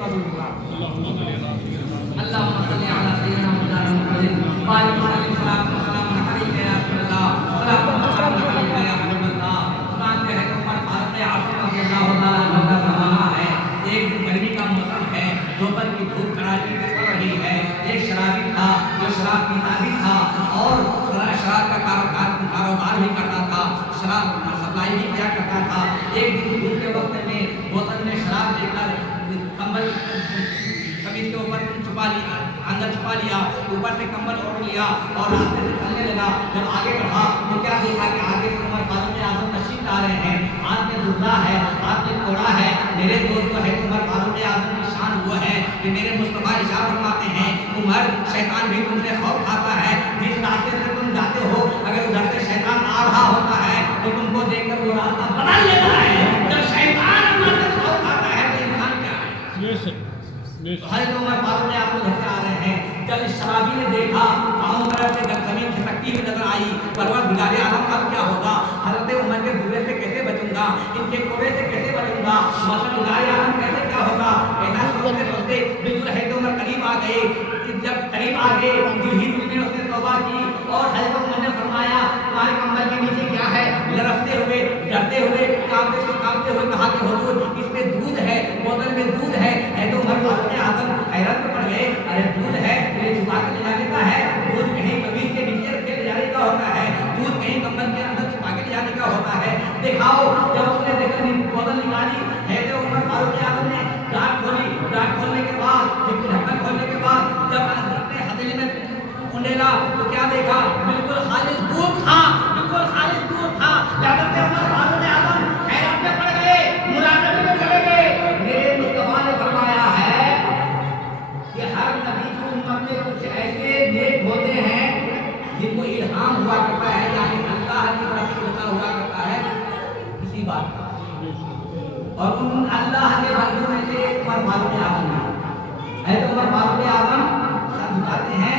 قبول کرا۔ اللهم صل على سيدنا مولانا محمد وعلى آله وصحبه وسلم عليك يا رسول الله صلاة وسلام عليك يا حبيب الله۔ قرآن میں ہے کہ عمر فاروق اعظم رضی اللہ تعالیٰ عنہ کا زمانہ ہے، ایک دن گرمی کا موسم ہے، دوپہر کی دھوپ کڑاکے سے پڑ رہی ہے، ایک شرابی تھا جو شراب پیتا بھی تھا اور شراب کا کاروبار بھی کرتا تھا، شراب سپلائی بھی کیا کرتا تھا۔ ایک دن دھوپ کے وقت میں بوتل میں شراب لے کر کمبل قمیض کے اوپر چھپا لیا، اندر چھپا لیا، اوپر سے کمبل اوڑھ لیا اور راستے سے چلنے لگا۔ جب آگے بڑھا تو کیا دیکھا کہ آگے سے عمر فاروق اعظم تشریف لا رہے ہیں، ہاتھ میں دلہا ہے، ہاتھ میں کوڑا ہے۔ میرے دوست جو ہے عمر فاروق اعظم کی شان وہ ہے کہ میرے مصطفیٰ ارشاد فرماتے ہیں عمر شیطان بھی تم سے خوف کھاتا ہے، جس راستے سے تم جاتے ہو اگر ادھر سے شیطان آ رہا ہوتا ہے تو تم کو دیکھ کر وہ راستہ بدل لیتا ہے۔ جب شیطان عمر سے خوف کھاتا ہے تو انسان کیا ہے؟ حضرت عمر فاروق اعظم گھر سے آ رہے ہیں، جب اس شرابی نے دیکھا پاؤں طرف سے جب زمین کھسکتی ہوئی نظر آئی، پروردگار عالم اب کیا ہوگا؟ حضرت عمر کے دورے سے کیسے بچوں گا، ان کے کوڑے سے کیسے بچوں گا، پروردگار عالم کیسے کیا ہوگا؟ ایسا سوچتے سوچتے بالکل حضرت عمر قریب آ گئے۔ جب قریب آ گئے دل ہی دل میں اس نے توبہ کی اور حضرت عمر نے فرمایا تمہارے کمبل کے نیچے کیا ہے؟ لرزتے ہوئے ڈرتے ہوئے کانپتے ہوئے کہا کہ حضور اس میں دودھ ہے، بوتل میں دودھ ہے۔ حضرت عمر فاروق اعظم حیرت میں پڑ گئے، ارے دودھ ہے یہ چھپا کے لے جانے کا ہے، دودھ کہیں قمیض کے نیچے رکھ کے لے جانے کا ہوتا ہے، دودھ کہیں کمبل کے اندر چھپا کے لے جانے کا ہوتا ہے، دکھاؤ۔ جب اس نے دیکھا بوتل نکالی، حضرت عمر فاروق اعظم نے ڈاٹ کھولی، ڈاٹ کھولنے کے بعد ڈھکن کھولنے کے بعد جب اپنے ہتھیلی میں انڈیلا تو کیا دیکھا؟ بالکل خالص دودھ تھا، بالکل خالص دودھ تھا۔ حضرت عمر فاروق اعظم حیرت میں پڑ گئے، مراقبے میں چلے گئے۔ میرے مصطفیٰ نے فرمایا ہے کہ ہر نبی کی امت میں کچھ ایسے نیک ہوتے ہیں جن کو الہام ہوا کرتا ہے، یعنی اللہ کی طرف سے ہوتا ہوا کرتا ہے کسی بات کا، اور ان اللہ کے بندوں میں سے ایک عمر فاروق اعظم ہے۔ حضرت عمر فاروق اعظم سر جھکاتے ہیں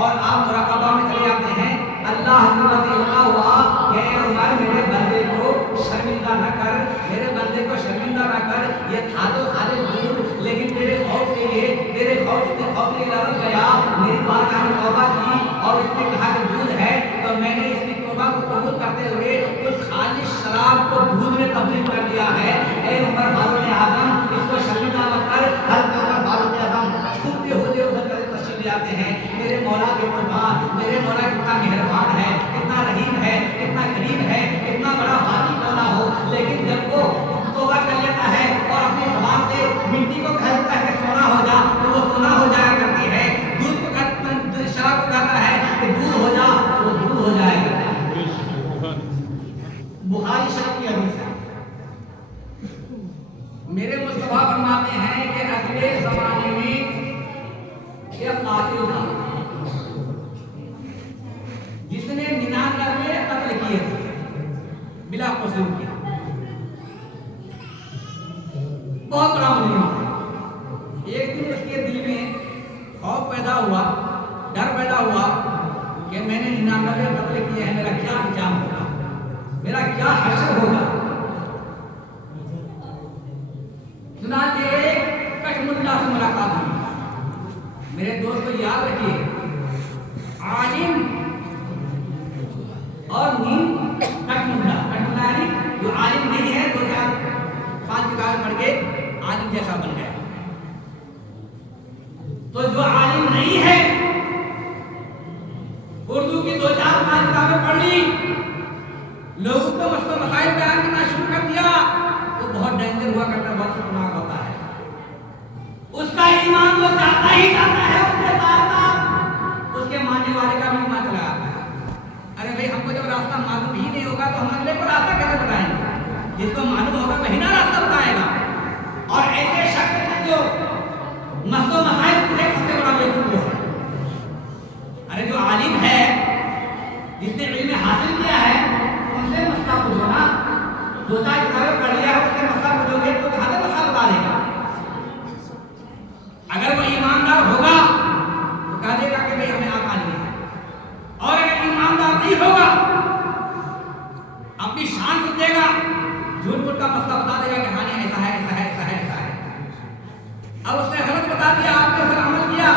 اور آپ مراقبہ میں چلے جاتے ہیں۔ اللہ کی طرف سے الہام ہوا کہ اے عمر میرے بندے کو شرمندہ نہ کر، میرے بندے کو شرمندہ نہ کر، یہ تھا تو خالص دودھ لیکن تیرے خوف سے لرز گیا، میری بارگاہ میں توبہ کی اور اس نے کہا کہ دودھ ہے، تو میں نے اس کی توبہ کو قبول کرتے ہوئے اس خالص شراب کو دودھ میں تبدیل کر دیا ہے۔ اے عمر فاروق اعظم اس کو شرمندہ مت کر۔ حضرت عمر فاروق اعظم چھوٹے ہوتے ادھر تشریف لے آتے ہیں۔ میرے مولا کے قربان، میرے مولا کتنا مہربان ہے، کتنا رحیم ہے، کتنا کریم ہے، کتنا بڑا باقی مولا ہو، لیکن جب وہ توبہ کر لیتا ہے اور اپنی زبان سے مٹی کو کہتا ہے کہ سونا ہو جا تو وہ سونا ہو جایا کرتی ہے، دودھ کو شراب کو کہتا ہے کہ دودھ ہو جا تو وہ دودھ ہو جائے گا۔ بخاری شریف کی حدیث ہے، میرے مصطفیٰ فرماتے ہیں کہ اگلے زمانے میں ایک قاتل تھا جس نے 99 قتل کیے تھے بلا قصور کیا، بہت بڑا مجرم تھا۔ ایک دن اس کے دل میں خوف پیدا ہوا، ڈر پیدا ہوا کہ میں نے 99 قتل کیے ہیں، میرا کیا انجام ہوگا، میرا کیا حشر ہوگا۔ چنانچہ ایک کٹ ملا سے ملاقات ہوئی۔ میرے دوست کو یاد رکھیے، عالم اور نیم کٹ ملا یعنی جو عالم نہیں ہے 2-4-5 کتابیں پڑھ کے عالم جیسا بن گیا، تو جو عالم نہیں ہے اردو کی 2-4-5 کتابیں پڑھ لی، لوگوں کو مسئلہ مسائل بیان کرنا شروع کر دیا، تو بہت ڈینجر ہوا کرتا ہے، بہت خطرناک ہوتا ہے۔ اس کا ایمان وہ چاہتا ہی چاہتا ہے، اس کے ساتھ ساتھ اس کے ماننے والے کا بھی ایمان چلا جاتا ہے۔ ارے بھائی ہم کو جب راستہ معلوم ہی نہیں ہوگا تو ہم اگلے کو راستہ کیسے بتائیں گے؟ جس کو معلوم ہوگا وہی نہ راستہ بتائے گا۔ اور ایسے شخص سے جو مسئلہ مسائل پوچھے سب سے بڑا بیوقوف وہ ہے۔ ارے جو عالم ہے جس نے علم حاصل کیا ہے ان سے مسئلہ پوچھو نا، 2-4 کتابیں پڑھ لیا ہے اس سے مسئلہ پوچھو گے تو کہاں سے مسئلہ بتا دے گا؟ اگر وہ ایماندار ہوگا تو کہہ دے گا کہ بھئی ہمیں آقا نہیں ہے، اور اگر ایماندار نہیں ہوگا اپنی شان سے دے گا، جھوٹ موٹ کا مسئلہ بتا دے گا کہ ہاں ایسا ہے ایسا ہے ایسا ہے ایسا ہے۔ अब उसने गलत बता दिया, आपने फिर अमल किया,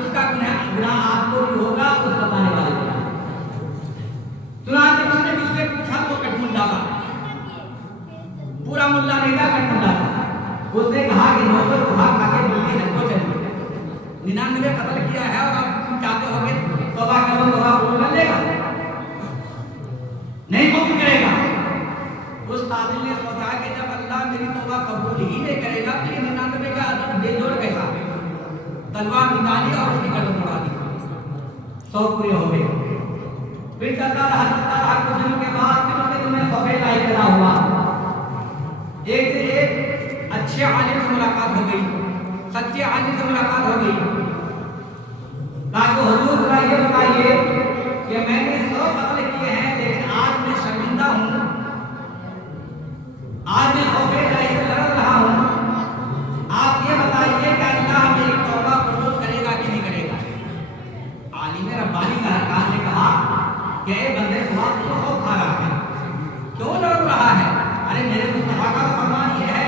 उसका गुनाह आपको भी होगा, उस बताने वाले को। चुनांचे उसने जिससे पूछा वो कटमुल्ला था, पूरा मुल्ला नहीं था, कटमुल्ला था। उसने कहा कि नौकर उठा खा के बिल्ली हज को चली, 99 कत्ल किया है और अब तुम चाहते हो कि तौबा करो, तौबा कबूल कर लेगा? नहीं कबूल करेगा। उस काबिल ने सोचा कि जब अल्लाह मेरी तौबा कबूल ही नहीं करेगा तो ये 99 का अदद बेजोड़ कैसा? तलवार निकाली और उसकी गर्दन उड़ा दी, 100 पूरे हो गए। फिर चलता रहा कुछ दिनों के बाद फिर उसके दिल में खौफ लाइक पैदा हुआ। एक दिन एक अच्छे आलिम से मुलाकात हो गई, सच्चे आलिम से मुलाकात हो गई। कहा कि हुजूर जरा ये बताइए कि मैंने 100 कत्ल किए हैं लेकिन आज मैं शर्मिंदा हूँ, आज मैं खौफे लाइक से लड़ रहा हूँ, आप ये बताइए कि अल्लाह मेरी तौबा कबूल करेगा कि नहीं करेगा? आलिम रब्बानी ने कहा कि ए बंदे खुदा क्यों खौफ खा रहा है, क्यों लड़ रहा है? अरे मेरे मुस्तफा का फरमान ये है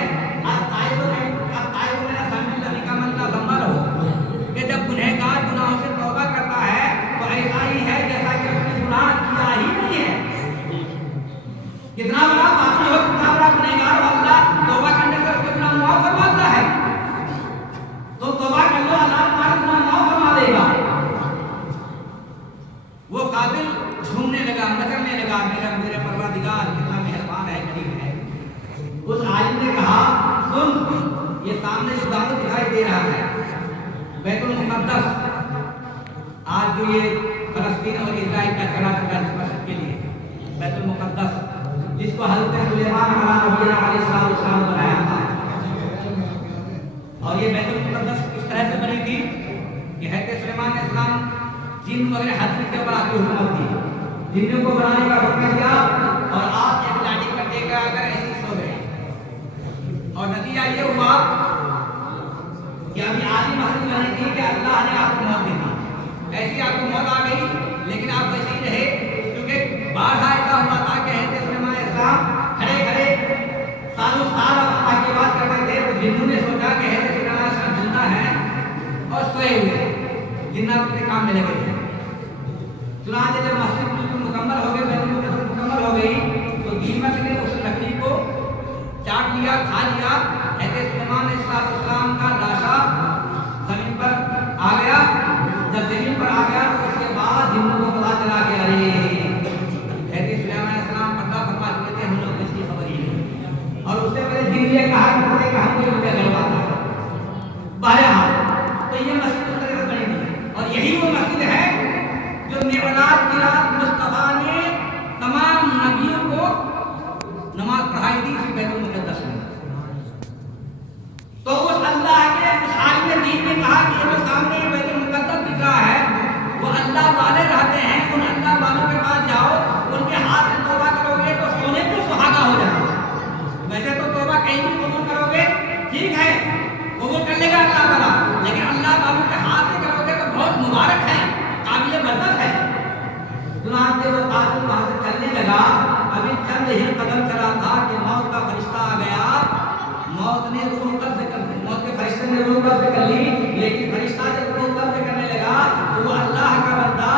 कि जब गुनहगार गुनाहों से तौबा करता है तो ऐसा ही है जैसा कि उसने गुनाह किया ही नहीं है। कितना बड़ा पापी हो, कितना बड़ा गुनहगार हो, अल्लाह तौबा करने से उसके गुनाह माफ फरमाता है। तो तौबा कर लो, अल्लाह तुम्हारे गुनाह माफ फरमा देगा। वो काबिल झूमने लगा, मचलने लगा, मेरे परवरदिगार कितना मेहरबान है, करीम है। उस आलिम ने कहा, सुन, ये सामने जो दारू दिखाई दे रहा है बैतुल मुक़द्दस, आज जो ये फलस्तीन और इजराइल का झगड़ा चल रहा है मस्जिद के लिए, बैतुल मुक़द्दस जिसको हज़रत सुलेमान अलैहिस्सलाम बनाया था, और ये बैतुल मुक़द्दस किस तरह से बनी थी कि हज़रत सुलेमान अलैहिस्सलाम जिन वगैरह हर चीज़ के ऊपर आपकी हुकूमत थी, जिन्हों को बनाने का हुक्म दिया और आप एक लाठी पर देकर अगर ऐसे सो गए, और नतीजा ये हुआ कि अभी आधी मस्जिद बनी थी कि अल्लाह ने आपको मौत दे दी, ऐसी आपको मौत आ गई, लेकिन आप वैसे ही रहे, क्योंकि बार ऐसा हुआ था कि हज़रत सुलेमान अलैहिस्सलाम खड़े खड़े सालों साल अल्लाह की बात करते थे, तो जिन्हों ने सोचा कि हज़रत सुलेमान अलैहिस्सलाम जिंदा है और सोए हुए, जिन्ना अपने काम में लगे थे। चुनांचे जब मस्जिद बिल्कुल मुकम्मल हो गई, बैतुल मुक़द्दस मुकम्मल हो गई, तो दीमक ने उस लकड़ी को चाट लिया, खा लिया। हज़रत सुलेमान अलैहिस्सलाम का लाशा जमीन पर आ गया। जब जमीन पर आ गया तो उसके बाद जिन्हों को पता चला कि अरे हज़रत सुलेमान अलैहिस्सलाम पर्दा फरमा चुके थे, हम लोग इसकी खबर ही नहीं। और उससे पहले जिन ये कहा कि हम कोई उनका गलबा था बहरहाल। तो ये मस्जिद उस तरह से बनी थी, और यही वो मस्जिद है जो मिअराज की रात मुस्तफा ने तमाम नबियों को नमाज पढ़ाई थी इसी बैतुल मुक़द्दस में। तो उस अल्लाह के उस आलिम दीन ने कहा कि जो सामने बैतुल मुक़द्दस दिख रहा है वो अल्लाह वाले रहते हैं, उन अल्लाह वालों के पास जाओ, उनके हाथ से तौबा करोगे तो सोने पे सुहागा हो जाएगा। वैसे तो तौबा कहीं भी कबूल करोगे ठीक है, कबूल कर लेगा अल्लाह वाला, लेकिन अल्लाह वालों के हाथ से करोगे तो बहुत मुबारक है, काबिल बरकत है। चुनांचे वो काबिल वहां से चलने लगा, अभी चंद ही कदम चला था कि मौत का फरिश्ता आ गया। मौत ने रूह कब्ज़ कर ली, मौत के फरिश्ते ने रूह कब्ज़ कर ली, लेकिन फरिश्ता जब रूह कब्ज़ करने लगा तो वो अल्लाह का बंदा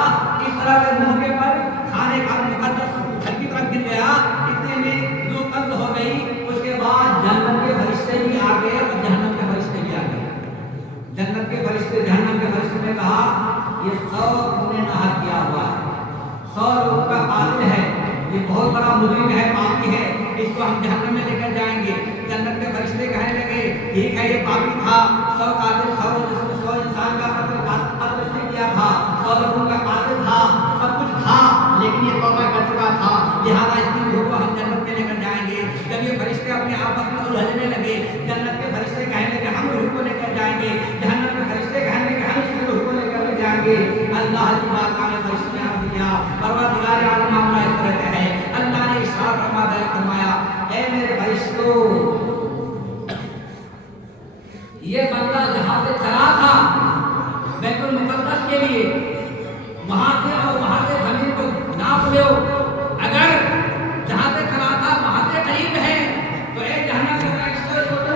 इस तरह से मुंह के पर खाने का मुक़द्दस घर की तरफ गिर गया, इतने में रूह कब्ज़ हो गई। उसके बाद जन्नत के फरिश्ते भी आ गए और जहन्नम के फरिश्ते भी आ गए। जन्नत के फरिश्ते जहन्नम के फरिश्ते ने कहा, ये 100 तुमने नाहक किया हुआ है, 100 लोगों का कातिल है, ये बहुत बड़ा मुजरिम है, पापी है, इसको हम जहन्नम में लेकर जाएंगे। जन्नत के फरिश्ते कहने लगे, ठीक है, ये पापी था, 100 कातिल, 100 इंसान का कत्ल उसने किया था, 100 लोगों का कातिल था, सब कुछ था, लेकिन ये तौबा कर चुका था, लिहाजा इसकी रूह को हम जन्नत में लेकर जाएंगे। जब ये फरिश्ते अपने आपस में उलझने लगे, जन्नत के फरिश्ते कहने लगे हम रूह को लेकर जाएंगे, जहन्नम के फरिश्ते कहने लगे हम इसकी रूह को लेकर जाएंगे। अल्लाह की बात का फरिश्ते ने अर्ज़ किया, परवरदिगार आलम मामला इस तरह का है। अल्लाह ने इरशाद फरमाया, ऐ मेरे फरिश्तों, ये बंदा जहां से चला था बैतुल मुक़द्दस के लिए, वहां से और वहां से जमीन को नाप लो,